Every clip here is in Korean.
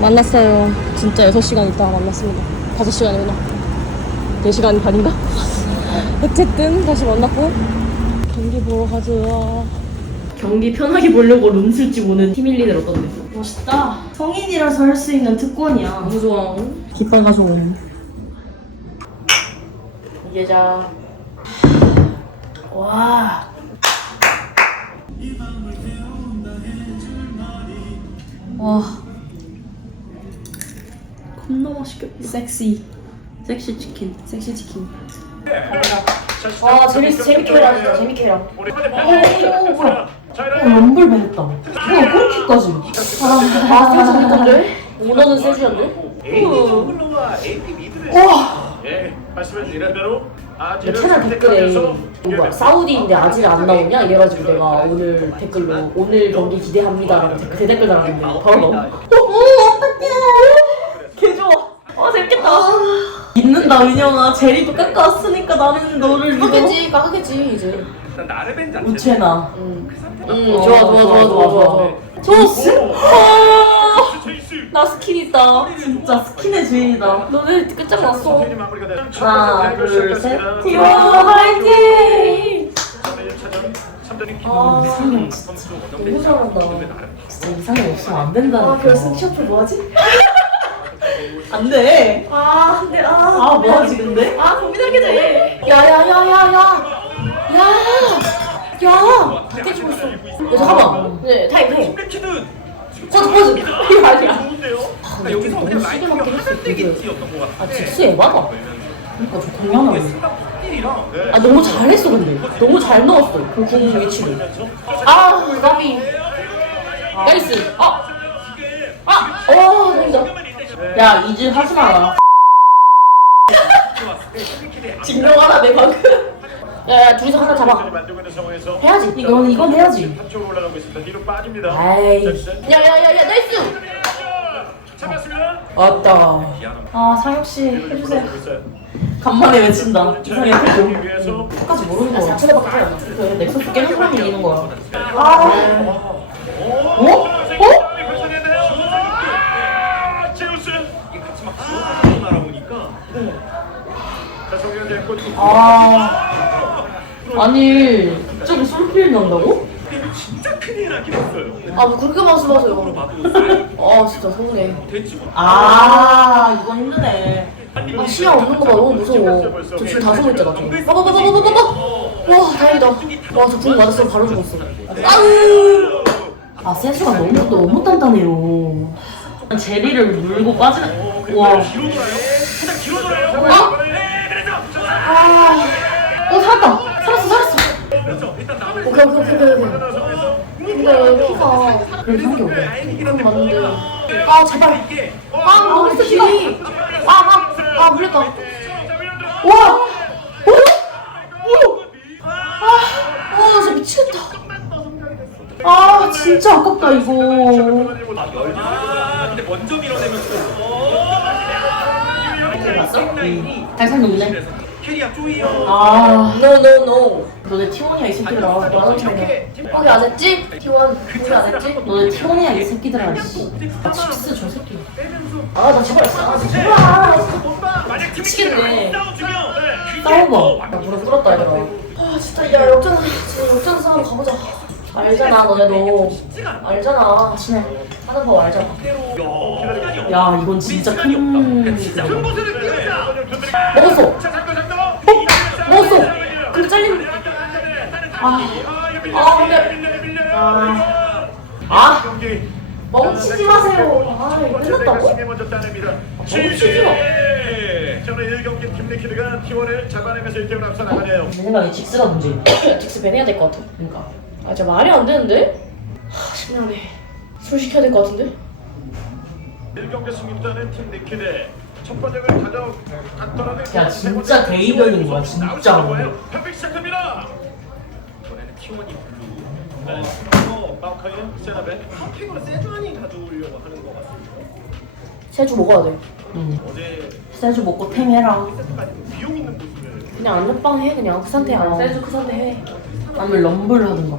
만났어요. 진짜 6시간 있다가 만났습니다. 5시간이구나. 4시간 반인가? 어쨌든 다시 만났고 경기 보러 가자. 경기 편하게 보려고 룸술집 오는 티밀리들 어떤데? 멋있다. 성인이라서 할 수 있는 특권이야. 너무 좋아. 깃발 가져온. 이게자. 와. 와. 겁나 맛있겠다. 섹시. 섹시 치킨. 섹시 치킨. 아, 재밌, 재밌게 해라, 진짜. 재밌게 해라. 오, 오, 뭐야. 어, 럼블 배냈다. 우와, 그렇게까지. 아, 우리 건데? 오너는 세주였네? 와. 예, 말씀해 드린 대로 내 채널 댓글에 뭐야 사우디인데 아직 안 나오냐 이래가지고 내가 오늘 댓글로 오늘 경기 기대합니다라고 댓글 대댓글 달았는데 바로 나오. 어, 어떡해. 아. 믿는다 은영아. 제리도 깎아왔으니까 나는 너를 믿어. 깎겠지 깎겠지 이제. 일단 나르벤 자체 우체나. 응. 응 좋아 좋아 좋아 좋아 좋아. 좋았어. 아, 체이스 나 스킨 있다. 진짜 스킨의 주인이다. 너네 끝장났어. 하나, 둘, 셋. 시작됐습니다. 티원 화이팅! 아, 김동훈 진짜 너무 잘한다. 진짜 이상이 없으면 안 된다니까. 아, 결승 시합표 뭐하지? 안 돼. 아, 근데 아, 아, 뭐하지, 근데? 아 고민하게 돼. 야, 야, 야, 야, 야. 야. 야. 다 깨지고 있어. 야, 잠깐만. 네, 타임, 타임. 포즈, 포즈. 이거 아니야. 좋은데요? 그러니까 여기 여기서 너무 그냥 하면 되겠지였던 것 아, 같아. 직수 에바다. 그러니까 저 공연하네. 승답일이랑 아, 너무 잘했어, 근데. 너무 잘 넣었어. 그공 위치를. 아, 까비. 나이스. 아. 아, 어, 된다. 야, 이즈 하지 마라. 증명하라, 내 방금. 야, 야, 둘이서 하나 잡아. 만들고 있는 상황에서 해야지. 이건, 이건 해야지. 한쪽으로 올라가고 있습니다. 뒤로 빠집니다. 아이. 잭슨. 야, 야, 야, 야, 나이스. 잡았습니다. 왔다. 아 상혁씨 해주세요. 간만에 외친다. 이상해. 위해서 끝까지 모르는 거야. 자체가. 그래, 넥서스 깨는 사람이 이기는 거야. 어? 어? 아, 제우스. 이게 같이 막 날아오니까. 자, 정리는 됐고. 아. 아니, 갑자기 솔필 난다고? 진짜 큰일 나긴 했어요. 아, 뭐 그렇게 말씀하세요. 봐도 쌀 아, 진짜 서운해. 대치 아, 이거 힘드네. 한 아, 시야 없는 거 봐. 너무 무서워. 저줄 다 서고 있잖아. 저. 빠바바바바바바. 와, 다행이다. 와, 저궁 맞았으면 바로 죽었어. 아우. 아, 센스가 너무, 너무 단단해요. 제리를 물고 빠지는. 와. 뒤로 돌아요. 살짝 뒤로 돌아요. 어? 네, 그래서. 아. 어, 살았다. 살았어, 살았어. 그래서 일단 남을 오케이, 오케이, 오케이, 근데 피가 그래도 한게 없네. 그건 맞는데. 아, 제발. 이게 아, 너무 세 딜이. 아, 아, 아, 물렸다. 와! 오! 오! 아, 아, 진짜 미치겠다. 아, 진짜 아깝다, 이거. 아, 근데 먼저 밀어내면서 봤어? 잘 살렸네. 캐리아 쪼이요. 아, no, no, no. 너네 T1이야, 이 새끼들아. 나는 차이야. 거기 안 했지? T1 거기 안 했지? 너네 T1이야, 이 새끼들아, 씨. 아, 칙스 저 새끼. 아, 나 제발, 아, 제발. 아, 진짜. 만약 팀이 미치겠네. 싸워주면 싸워봐. 나 무릎 꿇었다, 얘들아. 아 진짜 야 역전 진짜 역전 싸움 가보자. 알잖아, 너네도. 알잖아. 친해. 하는 법 알잖아. 야, 이건 진짜 큰 일이다. 먹었어. 먹었어. 근데 잘린. 아, 아, 근데. 아, 아, 멍치지 마세요. 아, 이거 끝났다고? 멈추지 마. 저는 1경기 팀 리퀴드가 T1을 잡아내면서 1점을 앞서 나가네요. 내 생각에 직스가 문제야. 딕스 밴해야 될 것 같아. 그러니까. 아 진짜 말이 안 되는데? 하 심란해. 술 시켜야 될 것 같은데? 1경기 승리자는 팀 리퀴드. 첫 번째를 가져 갔더라도 야, 진짜 대이변인 거야, 진짜로. perfect 시작합니다. 이번에는 T1이 블루. 네. 어, 마우카이 세나베. 핫픽으로 세주안이 가져오려고 하는 것 같습니다. 세주 먹어야 돼. 응. 어제 세주 먹고 탱 해라. 세트까지 비용 있는 모습을 그냥 안녕빵 해 그냥 그 상태 안 어. 세주 그 상태 해. 아니면 럼블 하든가.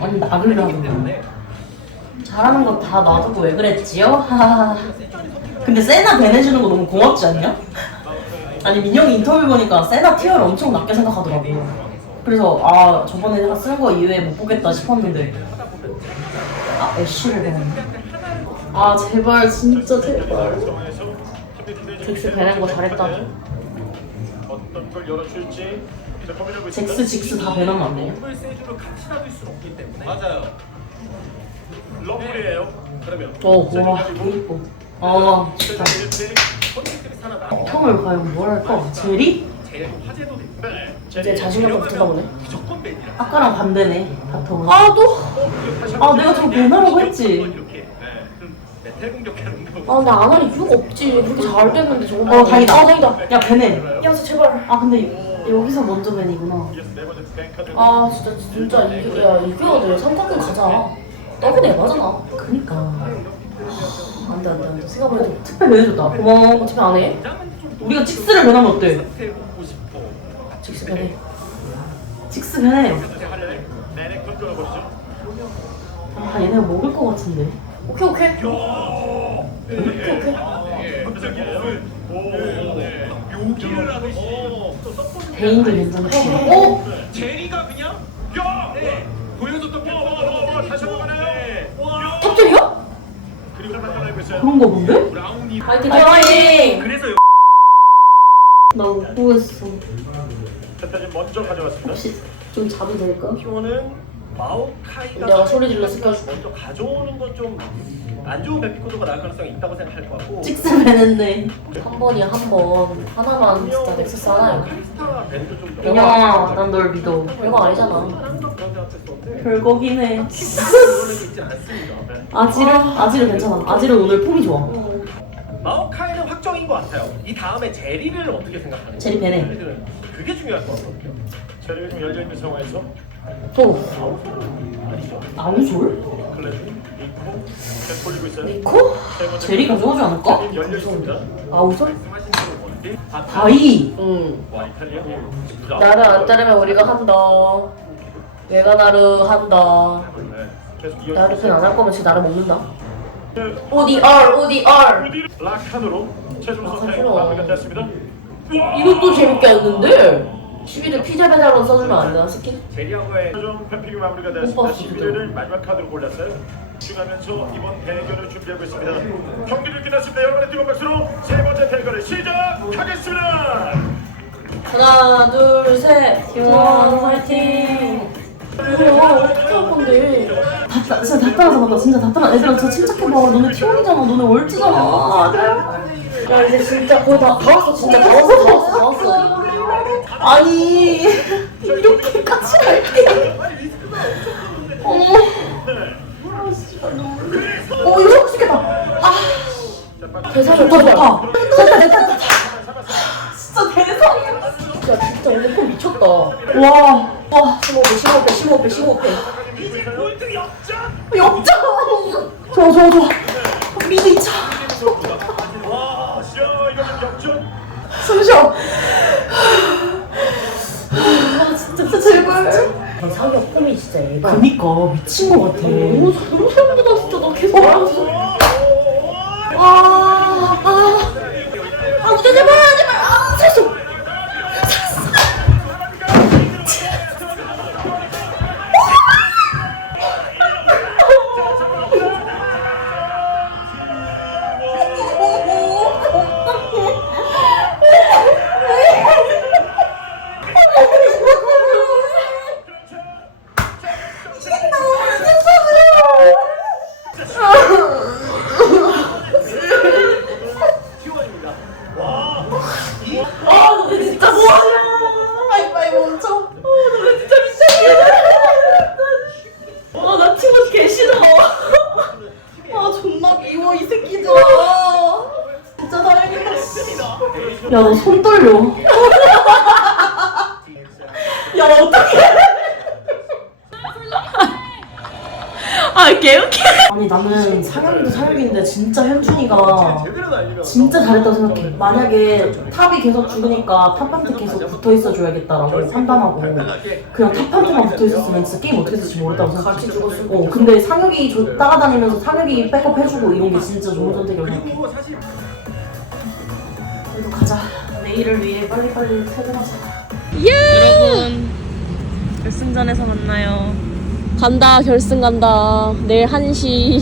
아니, 나를 하든가. 잘하는 거다 놔두고 왜 그랬지요? 근데 세나 배내주는 거 너무 고맙지 않냐? 아니 민영이 인터뷰 보니까 세나 티어를 엄청 낮게 생각하더라고요. 그래서 아 저번에 쓴 거 이후에 못 보겠다 싶었는데 아 애쉬를 배냈네. 아 제발 진짜 제발. 잭스 배낸 거 잘했다. 어떤 걸 열어줄지. 잭스 직스 다 수는 없기 때문에 맞아요. 러블이에요. 그러면 어, 와, 이뻐. 아, 진짜. 선택들이 살아나. 형을 과연 뭘 할까? 제리? 제일 화제도 됐고. 네. 이제 자신감 붙은가 보네. 무조건. 아까랑 반대네, 바텀은. 아 또? 아, 내가 저거 배나라고 했지. 네. 좀 메탈 공격하는 거. 아 근데 안할 이유가 없지. 그렇게 잘 됐는데 저거. 어, 다행이다. 아 다행이다. 야, 배네. 야 진짜 제발. 아, 근데 여기서 먼저 네 뱅카드. 아 진짜 진짜 이게 야 이겨야 돼. 삼각형 가자. 더블 에바잖아. 그니까. 안돼 안 돼 안 돼. 생각해도 특별 배내줬다. 고마워. 어차피 안 해. 우리가 칙스를 배나면 어때? 할래? 내내 컨트롤 버리죠. 아, 얘네가 먹을 것 같은데. 오케이 오케이. 오케이 오케이. 하듯이. 베인도 괜찮지. 오. 제리가 그냥 야! 네. 보여줬던 게 어, 다시 한번. 있어요. 그런 거? 브라운이 파이팅 파이팅. 그래서 나 못 보겠어. 일단 먼저 가져왔습니다. 혹시 좀 자도 될까? 피오는 마오카이가 내가 소리 질러 습관줄게. 먼저 가져오는 건 좀 안 좋은 백피코드가 나올 가능성이 있다고 생각할 것 같고 칙스 배냈네. 한 번이야 한 번. 하나만 진짜 넥서스 하나야. 크리스타 밴드 좀 민영아, 난 널 믿어. 별거 아니잖아. 그런 별거긴 해. 그거는 있지 않습니다. 네. 아지르? 아지르 괜찮아. 아지르 오늘 폼이 좋아. 마오카이는 확정인 것 같아요. 이 다음에 제리를 어떻게 생각하는지. 제리. 제리들은 그게 중요할 것 같거든요. 제리가 좀 열려 있는 상황에서 또 아니죠. 돌리고 있어요. 니코? 세 번째 제리 가져가지 않을까? 제리 열려 있습니다. 아우솔? 말씀하신 대로 원딜 아, 바이. 응. 와 이탈리아. 나를 안 따르면 우리가 한다. 얘가 나를 한다. 네. 계속 이어. 나를 그냥 안할 거면 지금 나를 먹는다. 네. ODR ODR. 라칸으로 최종 라칸 선택 싫어. 마무리가 됐습니다. 이것도 재밌게 했는데. 11일 피자 배달로 써주면 안 되나 스킨? 제리하고의 최종 뱀픽이 마무리가 못 됐습니다. 봤어, 11회를 마지막 카드로 골랐어요. 주가면서 이번 대결을 준비하고 있습니다. 경기를 끝났습니다. 여러분의 뜨거운 박수로 세 번째 대결을 시작하겠습니다. 하나 둘 셋. T1 파이팅. 뭐야 어떻게 할 건데? 다, 따- 진짜 다 따라잡았다. 진짜 다 따라. 얘들아, 저 침착해봐. 너네 티원이잖아. 너네 월지잖아. 야 이제 진짜 거의 다, 다 왔어 진짜 다 왔어 다 왔어 다 왔어. 아니, 할게. 15배 15배 15배 15배. 골드 역전! 역전! 좋아, 좋아, 좋아. 미드 2차. 와, 야, 이거 좀 역전. 숨 쉬어. 아, 진짜, 진짜 제발. 사격 폼이 진짜 애가. 그니까, 미친 것 같아. 너무 너무 소름 돋아 진짜 나 계속 알았어. 야, 너 손 떨려. 야, 어떡해. 아 개웃겨. 아니 나는 상혁이도 상혁인데 진짜 현준이가 진짜 잘했다고 생각해. 만약에 탑이 계속 죽으니까 탑한테 계속 붙어 있어 줘야겠다라고 판단하고 그냥 탑한테만 붙어 있었으면 진짜 게임 어떻게 될지 모르다고 생각해. 같이 죽었을 어 근데 상혁이 저 따라다니면서 상혁이 백업 해주고 이런 게 진짜 좋은 선택이라고 생각해. 그래도 가자. 내일을 위해 빨리빨리 퇴근하자. 여러분 결승전에서 만나요. 간다 결승 간다. 내일 1시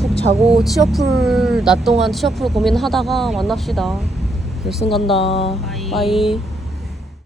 푹 자고 취업풀 낮 동안 취업풀 고민하다가 만납시다. 결승 간다. 바이.